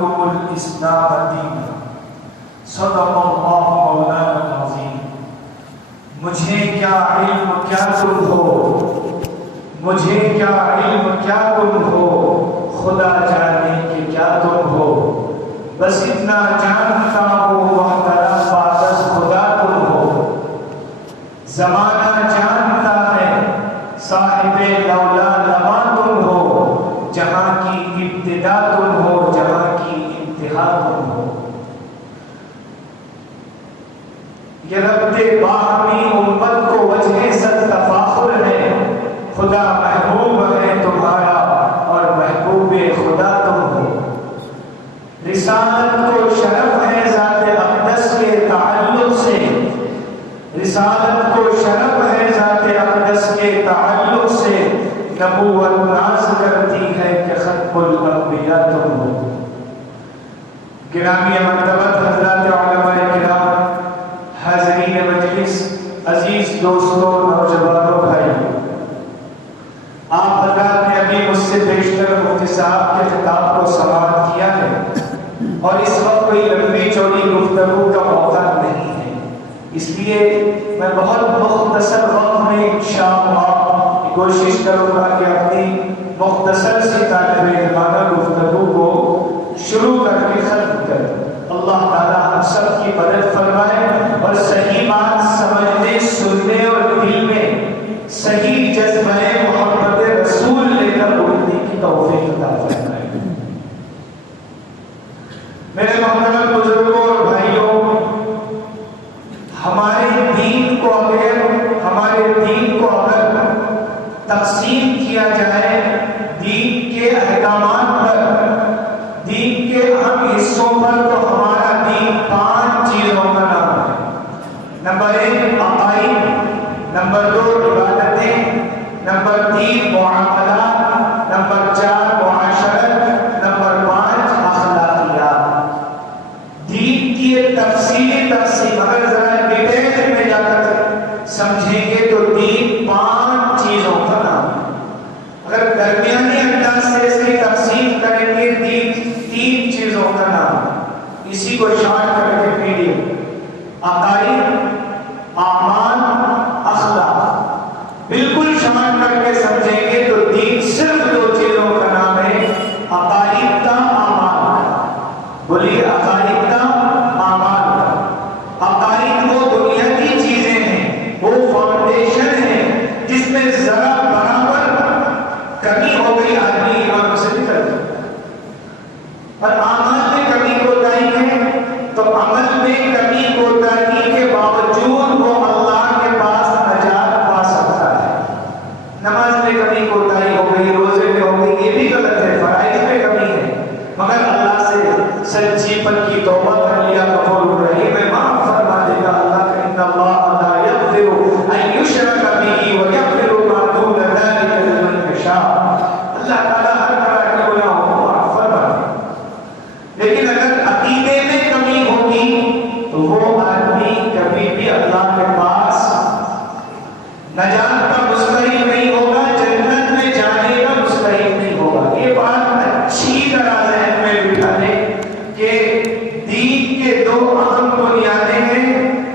الاسلام دینا صدق اللہ مولانا العظیم۔ مجھے کیا علم کیا تم ہو، مجھے کیا علم کیا تم ہو، خدا جانے کہ کیا تم ہو، بس اتنا جانتا ہوں وحدہ بادش خدا تم ہو۔ زمانہ جانتا ہے صاحب لولا لما تم ہو، جہاں کی ابتدا تم ہو، جہاں کی انتہا تم ہو۔ یہ ربط باہمی امت کو وجہ صد تفاخر ہے، خدا محبوب ہے تمہارا اور محبوب خدا تم ہو۔ رسالت کو شرف ہے ذات اقدس کے تعلق سے، رسالت کو شرف ہے ذات اقدس کے تعلق سے، نبوت ناز کرتی ہے کہ ختم الانبیاء تم ہو۔ گرامی مرتبت حضرات علماء کرام، حاضرین مجلس، عزیز دوستوں، نوجوانوں بھائی، آپ حضرات نے ابھی مجھ سے بیشتر مفتی صاحب کے خطاب کو سماعت کیا ہے اور اس وقت کوئی لمبی چوڑی گفتگو کا موقع نہیں ہے، اس لیے میں بہت مختصر وقت میں انشاءاللہ کوشش کروں گا کہ اپنی مختصر سی طالب علمانہ گفتگو کو شروع کر کے ختم کریں۔ اللہ تعالیٰ ہم سب کی مدد فرمائے اور صحیح بات سمجھنے، سننے اور دل میں صحیح جذبہ محبت رسول لے کر بولنے کی توفیق عطا فرمائے۔ میرے محترم بزرگوں اور بھائیوں، ہمارے دین کو اگر تقسیم کیا جائے دین کے احکامات پر، دین کے اہم حصوں پر، تو ہمارا دین 5 چیزوں کا نام ہے۔ نمبر 1 عقائد، نمبر 2 عبادتیں، نمبر 3 معاملات، نمبر 4 معاشرت، نمبر 5 اخلاقیات۔ دین کی ایک تفصیلی تقسیم اگر ذرا ڈیٹیل میں جا کر سمجھیں گے تو دین 5 چیزوں کا نام ہے۔ اگر درمیانی انداز سے اس کی تقسیم کریں گے، دین 3 چیزوں کا نام ہے۔ اسی کو شارٹ کر کے پیڈیم عقائد، اعمال، اخلاق، بالکل شارٹ کر کے سمجھیں گے تو دین صرف 2 چیزوں کا نام ہے، عقائد کا، اعمال کا۔ بولیے عقائد کا، اعمال کا۔ عقائد وہ دنیا کی چیزیں ہیں، وہ فاؤنڈیشن ہے جس میں ذرا برابر کمی ہو گئی آدمی ایمان سے نکل جاتا ہے، اور اعمال میں کمی کوتاہی ہے تو عمل میں کمی کوتاہی کے باوجود وہ اللہ کے پاس نجات پا سکتا ہے۔ نماز میں کمی کوتاہی ہو گئی، روزے میں ہو گئی، یہ بھی غلط ہے، فرائض میں کمی ہے، مگر اللہ سے سچی پن کی توبہ کر لیا، غفور الرحیم ہے، معاف فرما دے گا اللہ کا۔ ان اللہ لا یغفر ان یشرک بہ ویغفر ما دون ذلک لمن یشاء۔ اللہ تعالیٰ ہر طرح کے گناہوں کو معاف فرما دے، لیکن اگر عقیدے میں کمی ہوگی تو وہ آدمی کبھی بھی اللہ کے پاس نجات کا مستحق نہیں ہوگا، جنت میں جانے کا مستحق نہیں ہوگا۔ یہ بات اچھی طرح ذہن میں بٹھا لیں کہ دین کے 2 اہم بنیادیں ہیں،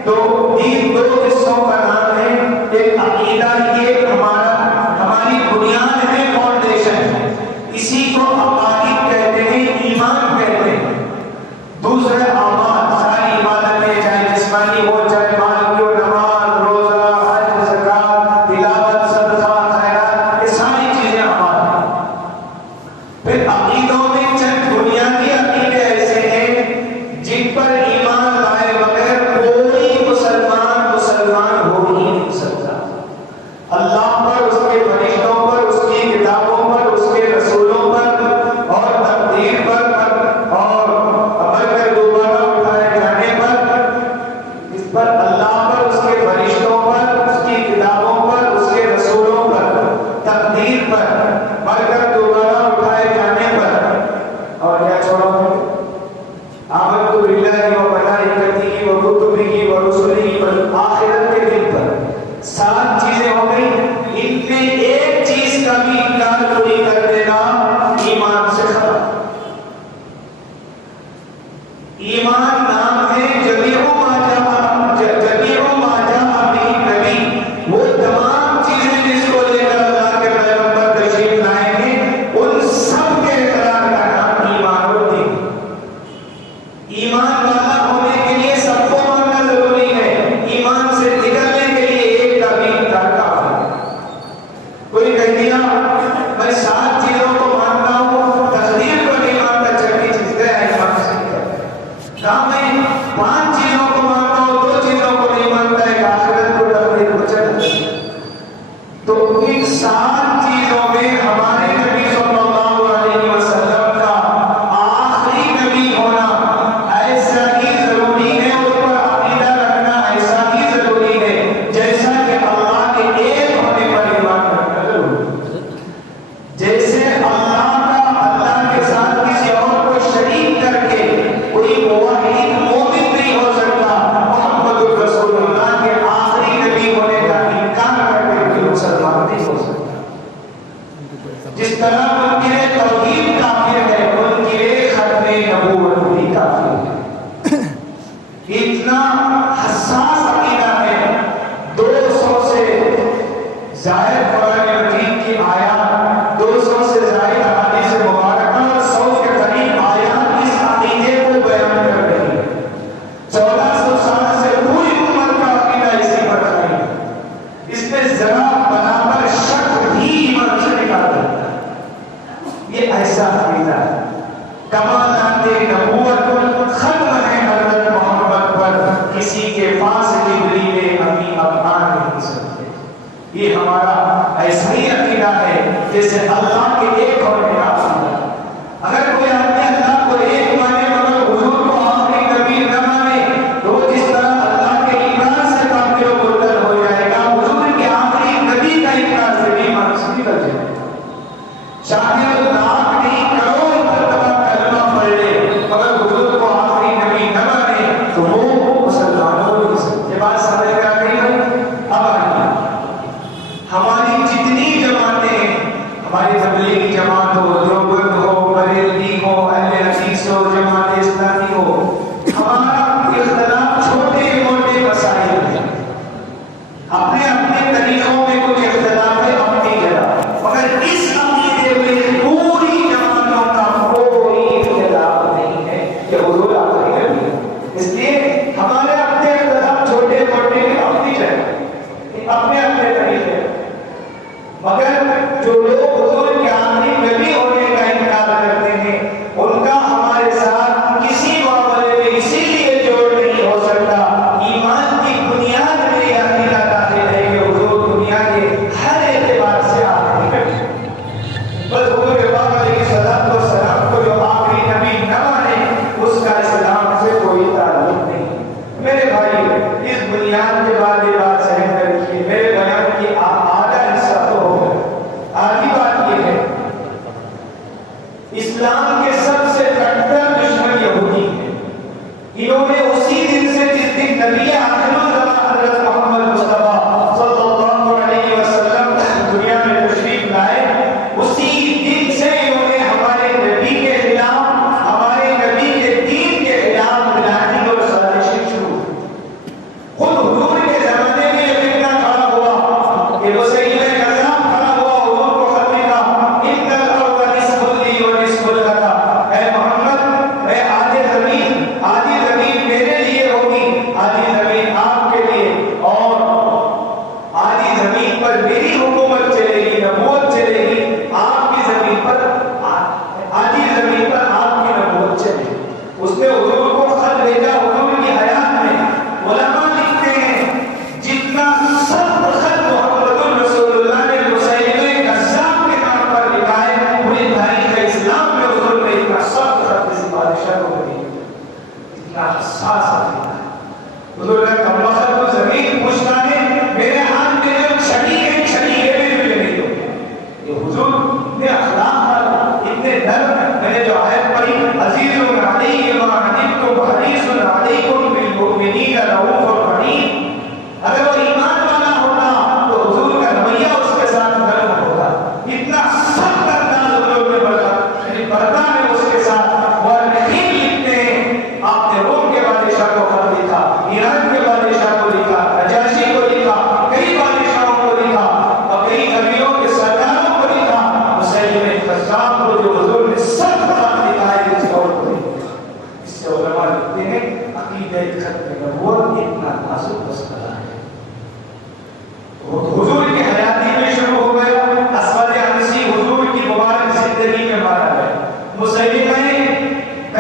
دین 2 حصوں کا نام ہے۔ ایک عقیدہ، یہ ہماری بنیاد ہے، فاؤنڈیشن ہے، اسی کو عقائد کہتے ہیں، ایمان کہتے ہیں۔ دوسرے اعمال، ساری عبادتیں چاہے جسمانی ہو چاہے مال کی ہو، نماز، روزہ، حج، زکات، تلاوت، صدقہ، خیرات، یہ ساری چیزیں اعمال ہیں۔ پھر عقیدوں میں چند بنیادی عقیدے ایسے ہیں جن پر ایمان لائے بغیر کوئی مسلمان ہو ہی نہیں سکتا۔ اللہ پر، اس کے فرشتوں پر، اس کی کتابوں پر، اس کے رسولوں پر اور تقدیر پر اور قبر کے دوبارہ اٹھائے جانے پر، اس پر اللہ پر، اس کے فرشتوں پر، اس کی کتابوں پر، اس کے رسولوں پر، تقدیر پر، مر کر دوبارہ اٹھائے جانے پر، اور کیا چھوڑو آمنت باللہ و ملائکتہ و کتبہ و رسلہ والآخرت کے دن پر۔ 7 چیزیں ہو گئی، ان میں ایک چیز کا بھی انکار کوئی کر دے گا ایمان سے خطا۔ ایمان نام ہے جمیع ما جاء به نبی، وہ تمام چیزیں جس کو لے کر اللہ کے پیغمبر تشریف لائیں گے ان سب کے اقرار کا نام ایمان و دین۔ ایمان والا ہونے کے لیے سب کو ماننا ضروری ہے، ایمان سے نکلنے کے لیے ایک کا بھی انکار کافی ہے۔ کوئی کہہ دیا میں 7 چیزوں کو مانتا ہوں، تقدیر کو نہیں مانتا، چھٹی چیز گیا ایمان سے نکل۔ کہا میں 5 چیزوں کو مانتا ہوں، 2 چیزوں کو نہیں مانتا، ایک آخرت کو تقدیر کو چل۔ تو ان 7 چیزوں میں ہمارے نبی صلی اللہ علیہ وسلم کا آخری نبی ہونا ایسا ہی ضروری ہے، اس پر عقیدہ رکھنا ایسا ہی ضروری ہے جیسا کہ اللہ کے ایک ہونے پر ایمان رکھنا ضروری ہے۔ جیسے اللہ کے ساتھ کسی اور کو شریک کر کے کوئی موحد مومن نہیں ہو سکتا، محمد رسول اللہ کے آخری نبی ہونے کا انکار کر کے کوئی مسلمان نہیں ہو سکتا۔ جس طرح منکر توحید کافر ہے، منکر ختم نبوت بھی کافر ہے۔ اتنا حساس عقیدہ ہے، 200 سے زائد قرآن مجید کی آیات، 200 سے زائد احادیث مبارکہ اور 100 کے قریب آیات اس عقیدے کو بیان کر رہی ہے۔ 1400 سال سے پوری امت کا عقیدہ اسی پر قائم ہے۔ اس میں ذرا برابر شک بھی ایمان سے نکال دیتا ہے۔ یہ ایسا عقیدہ ہے۔ کمالات نبوت ختم ہے حضرت محمد پر، کسی کے پاس جبریل امین اب آ نہیں سکتے۔ یہ ہمارا ایسا ہی عقیدہ ہے جیسے اللہ کے ایک ہونے کا عقیدہ۔ اگر کوئی آدمی اللہ کو ایک مانے مگر حضور کو آخری نبی نہ مانے تو وہ جس طرح اللہ کے اقرار سے کافر و مرتد ہو جائے گا، حضور کے آخری نبی کا اقرار سے بھی ایمان سے نکل جائے گا۔ شاید لاکھ نہیں کروڑ مرتبہ کلمہ پڑھ لے مگر حضور کو آخری نبی نہ مانے تو وہ مسلمان ہو نہیں سکتے۔ یہ بات سمجھ میں آ گئی ہے؟ اب آئیے، ہماری جتنی جماعتیں ہیں، ہماری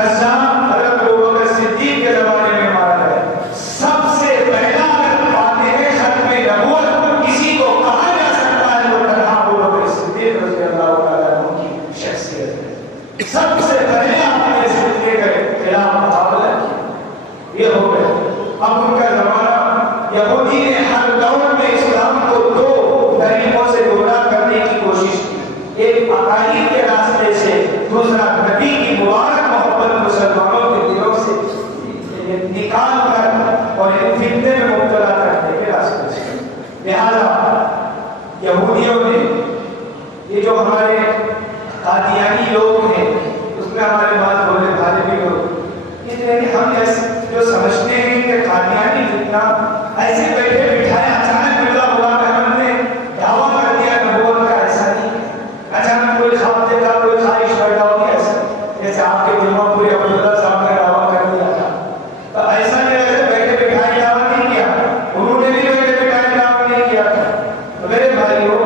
قسام حضرت ابوبکر صدیق کے زمانے میں مارا گیا. سب سے پہلا فاتح ختم نبوت کسی کو کہا جا سکتا ہے وہ تنہا ابوبکر صدیق رضی اللہ تعالیٰ عنہ کی شخصیت ہے. سب سے پہلے آپ نے صدیق کے خلاف مقابلہ کیا. یہ ہو گیا. اب ان کا زمانہ یہودی نے ہر دور میں اسلام کو دو طریقوں سے گمراہ کرنے کی کوشش کی. ایک عقائد کے راستے سے, دوسرا نبی کی مبارک محبت مسلمانوں کے دلوں سے نکال کر اور ایک فتنے میں مبتلا کرنے کے راستے سے. لہذا یہودیوں نے یہ جو ہمارے قادیانی لوگ ہیں اس میں ہمارے بات بولے بھالے بھی لوگ ہم جو سمجھتے ہیں کہ قادیانی فتنہ ایسے بیٹھے بٹھائے اچانک مرزا غلام احمد نے دعویٰ کر دیا نبوت کا. ایسا نہیں ہے. اچانک کوئی خواب دیکھا, کوئی خواہش پیدا ہوگی ایسا جیسے آپ کے دل میں پورے عبداللہ صاحب نے دعویٰ کر دیا تھا. تو ایسا نہیں ایسے بیٹھے بٹھائے دعویٰ نہیں کیا, انہوں نے بھی بیٹھے بٹھائے دعویٰ نہیں کیا تھا. تو میرے بھائیوں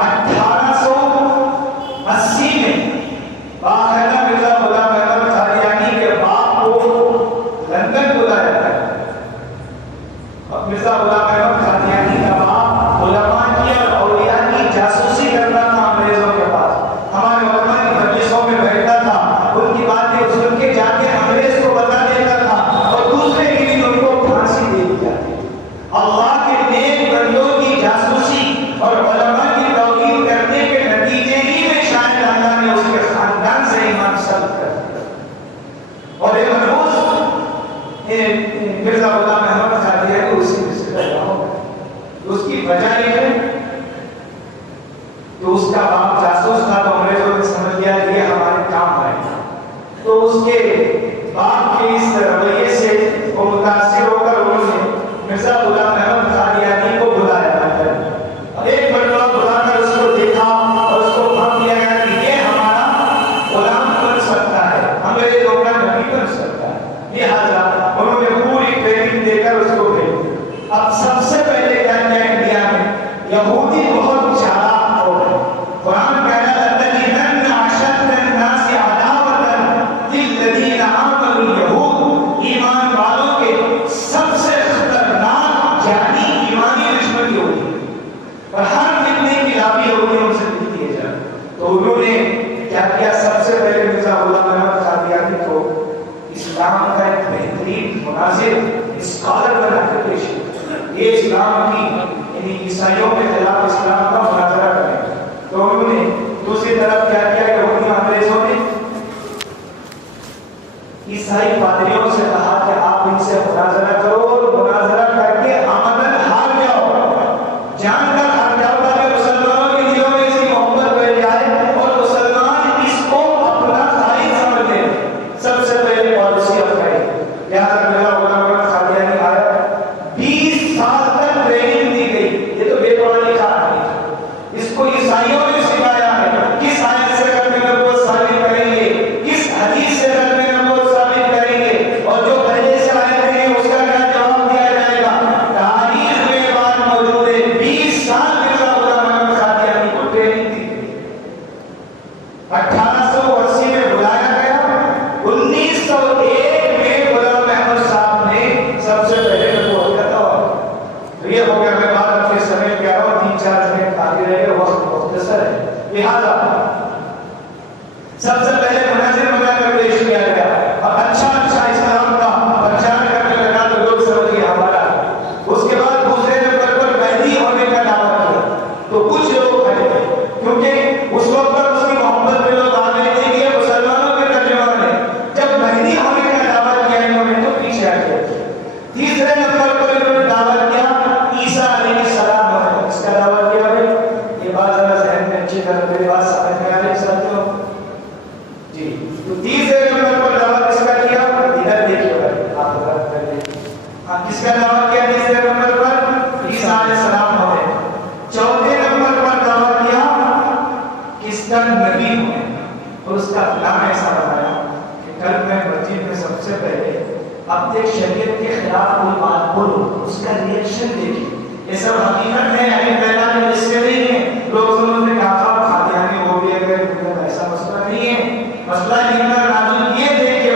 1880 میں باقاعدہ مرزا غلام احمد قادیانی کے باپ کو لندن بلایا گیا. مرزا غلام احمد قادیانی کا باپ علماء کی اور اولیاء کی جاسوسی کرتا تھا انگریزوں کے پاس. ہمارے علماء کی مجلسوں میں بیٹھتا تھا, ان کی باتیں سن کے جا کے انگریز کو بتا دیتا تھا اور دوسرے ہی دن ان کو پھانسی دے دی جاتی. اللہ کے نیک بندوں کی جاسوسی اور علماء کی توہین کرنے کے نتیجے ہی میں شاید اللہ نے اس کے خاندان سے ایمان سلب کر دیا. اور یہ منحوس مرزا غلام احمد قادیانی اسی میں سے پیدا ہو گیا. اس کی وجہ یہ ہے کہ اس کا باپ جاسوس تھا تو انگریزوں نے سمجھ لیا کہ یہ ہمارے کام آئے گا. تو اس کے باپ کے اس رویے سے وہ متاثر ہو کر انہوں نے مرزا غلام احمد قادیانی کو بلایا. ایک مرتبہ بلا کر اس کو دیکھا اور اس کو پھانک دیا گیا کہ یہ ہمارا غلام بن سکتا ہے, انگریزوں کا نبی بن سکتا ہے. لہٰذا انہوں نے پوری ٹریننگ دے کر اس کو بھیج دیا. اب سب سے پہلے کیا کیا انڈیا میں یہودی بہت چالاک ہو گئے. قرآن کہہ رہا ہے لَتَجِدَنَّ أَشَدَّ النَّاسِ عَدَاوَةً لِلَّذِينَ آمَنُوا الْيَهُودَ. ایمان والوں کے سب سے خطرناک جانی ایمانی دشمن یہودی اور ہر فتنے کی لابی یہودیوں سے ملتی ہے جان. تو انہوں نے کیا کیا, سب سے پہلے مرزا غلام احمد قادیانی کو اسلام کا ایک بہترین مناظر اسکالر بنا کر پیش کیا. یہ اسلام کی یعنی عیسائیوں کے خلاف اسلام کا مناظرہ کریں. تو انہوں نے دوسری طرف کیا کیا کہ انگریزوں نے عیسائی پادریوں سے کہا کہ آپ ان سے مناظرہ کرو اور مناظرہ کر کے آمدن ہار جاؤ, جان کر ہار جاؤ تاکہ مسلمانوں کے دلوں میں اس کی محبت بڑھ جائے اور مسلمان اس کو اپنا خالق سمجھ لیں. سب سے پہلے پالیسی اپنائی. لہٰذا مرزا غلام احمد قادیانی آیا, 20 سال تک ٹریننگ دی گئی. یہ تو بے پڑھا لکھا آدمی ہے, اس کو عیسائیوں نے سکھایا ہے کس آیت سے ختم نبوت ثابت کریں گے, کس حدیث سے ختم نبوت ثابت کریں گے, اور جو پہلے سے آیتیں ہیں اس کا کیا جواب دیا جائے گا. تاریخ میں یہ بات موجود ہے. 20 سال مرزا غلام احمد قادیانی کو ٹریننگ دی گئی. 1880 میں بلایا گیا. 1901 میں غلام احمد صاحب نے سب سے پہلے نبوت کا دعویٰ. تو یہ ہو گیا. میں بات اپنے سمے پہ آ رہا ہوں, 3-4 منٹ آگے رہے گا, وقت مختصر ہے. لہٰذا سب سے پہلے مناظر بنا کر پیش کیا گیا. اب اچھا اسلام کا پرچار کرنے لگا تو لوگ سمجھ گئے ہمارا. اس کے بعد دوسرے نمبر پر مہدی ہونے کا دعویٰ کیا. تو کچھ لوگ کھڑے تھے کیونکہ اس وقت پر اس کی محبت میں لوگ آ گئے تھے کہ یہ مسلمانوں کے ترجمان ہے. جب مہدی ہونے کا دعویٰ کیا انہوں نے تو پیچھے آ گئے. تیسرے نمبر پر انہوں نے دعویٰ کیا عیسیٰ علیہ السلام ہے. اس کا دعویٰ کیا ہے. یہ بات ذرا ذہن میں اچھی طرح میری بات سمجھ میں آ رہی ساتھیوں جی. تو تیسرے نمبر پر دعویٰ کس کا کیا, ادھر دیکھیے آپ کس کا دعویٰ کیا. تیسرے نمبر پر عیسیٰ علیہ السلام ہوئے. چوتھے نمبر پر دعویٰ کیا کس کا نبی ہوئے. اور اس کا پلان ایسا بتایا کہ کل میں مسجد میں سب سے پہلے اپنے شریعت کے خلاف کوئی بات بولوں, اس کا ریئیکشن دیکھیے. یہ سب حقیقت ہے, یعنی پہلا میں اس سے نہیں ہے. لوگ سنوں نے کہا قادیانی ہو بھی اگر ایسا مسئلہ نہیں ہے. مسئلہ لکھنا نازل یہ دیکھیے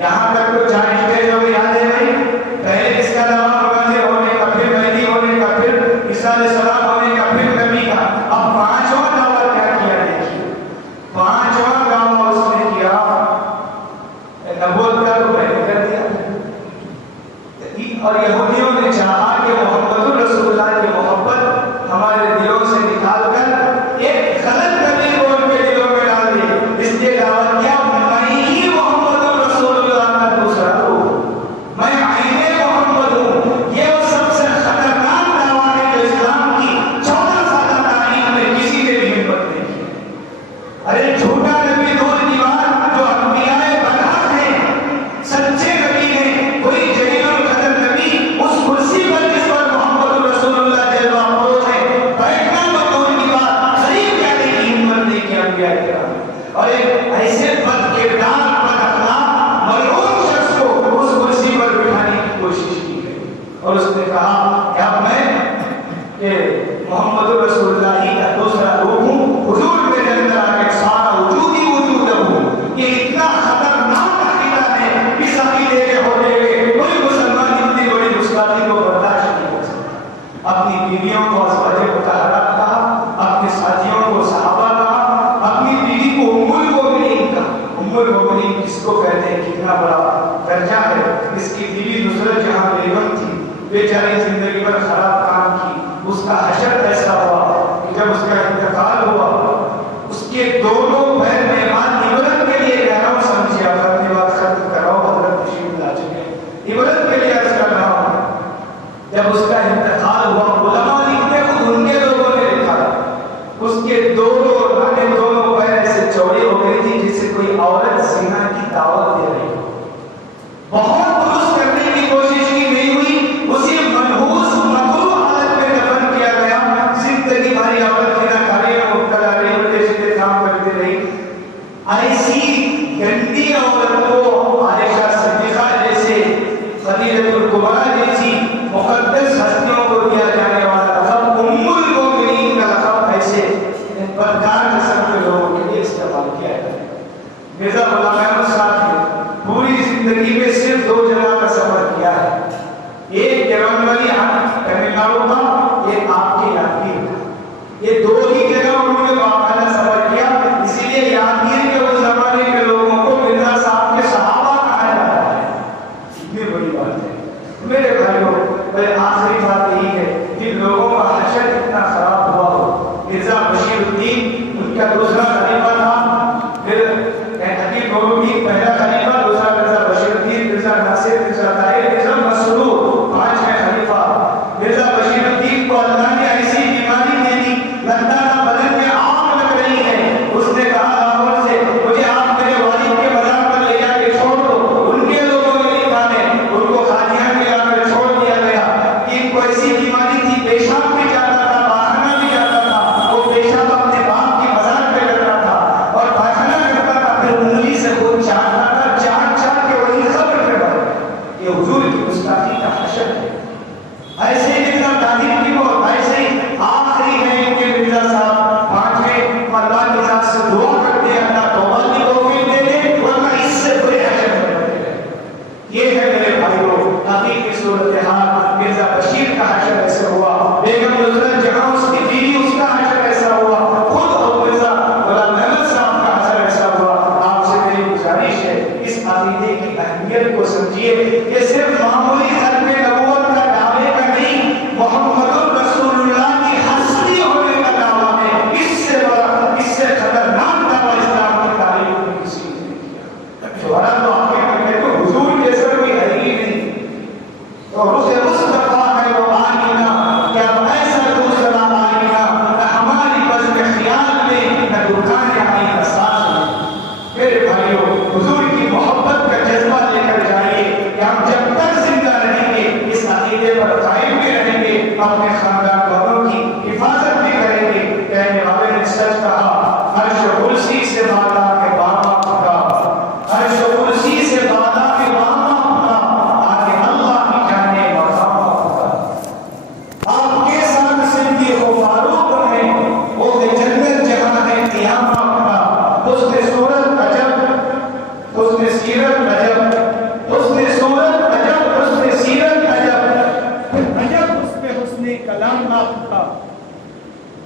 یہاں تک تو 4 اسٹیج ہو گئی، یاد ہے بھائی؟ پہلے اس کا نام مقدر ہونے کا، پھر مہدی ہونے کا، پھر عیسیٰ علیہ السلام ہونے کا، پھر نبی کا. اب 5واں دعویٰ کیا کیا دیکھیے. 5واں دعویٰ اس نے کیا نبوت کا تو پہلے کر دیا، اور یہودیوں نے چاہا کہ محمد رسول اللہ کی محبت ہمارے دلوں سے نکال کر ایک غلط نبی کو ان کے دلوں میں ڈال دے. اس لیے دعویٰ کیا میں ہی محمد رسول اللہ کا دوسرا ہوں، میں عین محمد ہوں. یہ وہ سب سے خطرناک دعویٰ ہے جو اسلام کی 14 سالہ تاریخ میں کسی نے بھی ہمت نہیں کی. ارے جھوٹا نبی دور دیوار جو انبیاء برحق ہیں، سچے نبی ہیں، کوئی جلیل القدر نبی اس کرسی پر جس پر محمد رسول اللہ جلوہ افروز ہے بیٹھنا تو دور کی بات، قریب جانے کی ہمت نہیں کی انبیاء کرام. اور ایک ایسے بد کردار بد اخلاق ملعون شخص کو اس کرسی پر بٹھانے کی کوشش کی گئی، اور اس نے کہا کیا میں کہ محمد رسول اللہ ہی کا دوسرا روح ہوں. حضور میرے اندر آ کے سارا وجود ہی وجود ہوں. یہ اتنا خطرناک عقیدہ ہے، اس عقیدے کے ہوتے ہوئے کوئی مسلمان اتنی بڑی گستاخی کو برداشت نہیں کر سکتا. اپنی بیویوں کو ازواج مطہرات کہا، اپنے ساتھیوں کو صحابہ کہا، اپنی بیوی کو ام المؤمنین کہا. ام المؤمنین کس کو کہتے ہیں؟ کتنا بڑا درجہ ہے. اس کی بیوی نصرت جہاں بیگم تھی، بیچاری زندگی پر خراب کام کی. اس کا حشر ایسا ہوا کہ جب اس کا انتقال ہوا اس کے دونوں پیر مہمان عبرت کے لیے کہہ رہا ہوں، سمجھے آپ اپنی بات ختم کراؤ، حضرت تشریف لا چکے ہیں، عبرت کے لیے عرض کر رہا ہوں. جب اس کا انتقال ہوا علماء لکھتے خود ان کے لوگوں نے لکھا اس کے دونوں پیر ایسے چوڑے ہو گئی تھی جسے کوئی عورت زنا کی دعوت دے رہی ہو. بہت درست کرنے کی کوشش کی نہیں ہوئی، اسی منحوس مکروہ حالت میں دفن کیا گیا. زندگی بھر عورت زنا کرے مبتلا رہی، الٹے سیدھے کام کرتے رہی. ایسی گندی عورت کو عائشہ صدیقہ جیسے، خدیجہ الکبریٰ جیسی مقدس ہستیوں کو دیا جانے والا لقب ام المؤمنین کا لقب ایسے بدکار قسم کے لوگوں کے لیے استعمال کیا ہے. مرزا غلام احمد صاحب نے پوری زندگی میں صرف 2 جگہ کا سفر کیا ہے. ایک ترونملی تمل ناڈو کا، ایک آپ کے یادگیر کا. یہ 2 ہی جگہ انہوں نے باقاعدہ سفر کیا. اسی لیے یادگیر کے اس زمانے کے لوگوں کو مرزا صاحب کے صحابہ کہا جاتا ہے. اتنی بڑی بات ہے میرے بھائیوں. آخری بات یہی ہے، جن لوگوں کا حشر اتنا خراب ہوا ہو. مرزا بشیر الدین ان کا دوسرا خلیفہ تھا، پھر حکیم نورالدین پہلا خلیفہ، دوسرا مرزا بشیر الدین، مرزا ناصر، مرزا طاہر، مرزا مسرور 5ویں خلیفہ. مرزا بشیر الدین کو اللہ نے ایسی بیماری دے دی، لگتا تھا بدن میں آگ لگ رہی ہے. اس نے کہا لاہور سے مجھے آپ میرے والد کے مزار پر لے جا کے چھوڑ دو. ان کے لوگوں نے لکھا ہے ان کو قادیان میں لا کر چھوڑ دیا گیا. ان کو ایسی بیماری تھی، پیشاب بھی جاتا تھا، پاخانہ بھی جاتا تھا. وہ پیشاب اپنے باپ کی مزار پہ کرتا تھا اور پاخانہ کرتا تھا، پھر انگلی سے خود چاٹتا تھا، چاٹ چاٹ کے وہی قبر پہ پڑا. یہ حضور کی گستاخی کا حشر ہے. ایسے ہی مرزا طاہر کی موت ایسے ہی آخری ہے ان کے مرزا صاحب 5ویں. اللہ کی ذات سے دعا کرتے ہیں اللہ توبہ کی توفیق دے دے، ورنہ اس سے بڑے حشر میں رہتے ہیں. یہ ہے میرے بھائیوں حقیقی صورتحال. مرزا بشیر کا حشر ایسا ہوا، بیگم نصرت جہاں اس کی بیوی اس کا حشر ایسا ہوا، خود مرزا غلام احمد صاحب کا حشر ایسا ہوا. آپ سے میری گزارش ہے اس عقیدے کی اہمیت کو سمجھیے. یہ صرف معمولی ختم نبوت کا دعوے کا نہیں، محمد رسول اللہ کی ہستی ہونے کا دعویٰ ہے. اس سے بڑا، اس سے خطرناک دعویٰ اسلام کی تاریخ میں کسی نے نہیں کیا. شہرا تو آپ کے کہتے تو حضور جیسا کوئی ہے ہی نہیں. تو اسے مصطفیٰ ہے وہ آئینہ، کیا ایسا دوسرا آئینہ نہ ہماری بزم خیال میں، نہ دکان آئی کا ساتھ میں. میرے بھائیوں حضور کی محبت کا جذبہ لے کر جائیے کہ ہم جب تک زندہ رہیں گے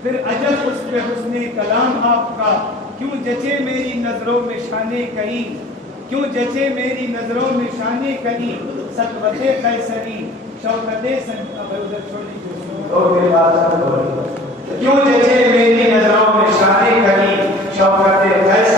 پھر عجب اس پہ حسن کلام آپ کا، کیوں جچے میری نظروں میں شان کریم، کیوں جچے میری نظروں میں شان کریم، سطوت قیصری شوکت کیوں جچے میری نظروں میں شان کریم، شوکت قیصری